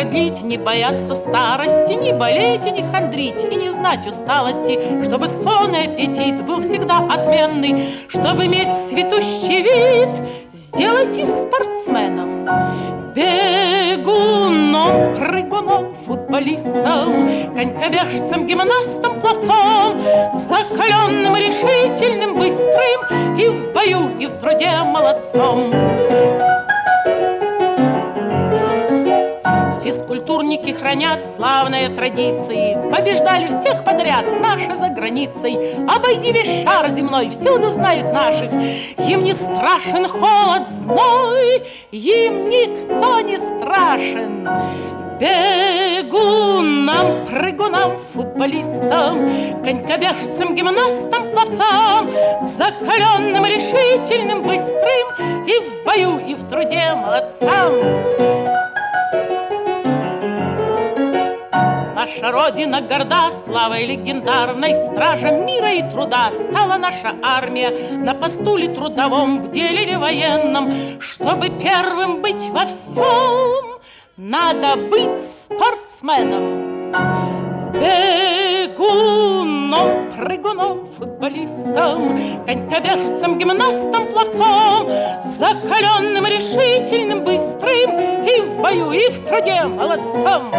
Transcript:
продлить, не бояться старости, не болеть и не хандрить, и не знать усталости, чтобы сон и аппетит был всегда отменный, чтобы иметь цветущий вид, сделайтесь спортсменом, бегуном, прыгуном, футболистом, конькобежцем, гимнастом, пловцом, закаленным, решительным, быстрым, и в бою, и в труде молодцом. Физкультурники хранят славные традиции, побеждали всех подряд, наши за границей. Обойди весь шар земной, всюду знают наших. Им не страшен холод, зной, им никто не страшен. Бегунам, прыгунам, футболистам, конькобежцам, гимнастам, пловцам, закаленным, решительным, быстрым, и в бою, и в труде молодцам. Наша Родина горда славой легендарной, стражем мира и труда стала наша армия. На посту ли трудовом, в деле ли военном, чтобы первым быть во всем, надо быть спортсменом. Бегуном, прыгуном, футболистом, конькобежцем, гимнастом, пловцом, закаленным, решительным, быстрым, и в бою, и в труде молодцом.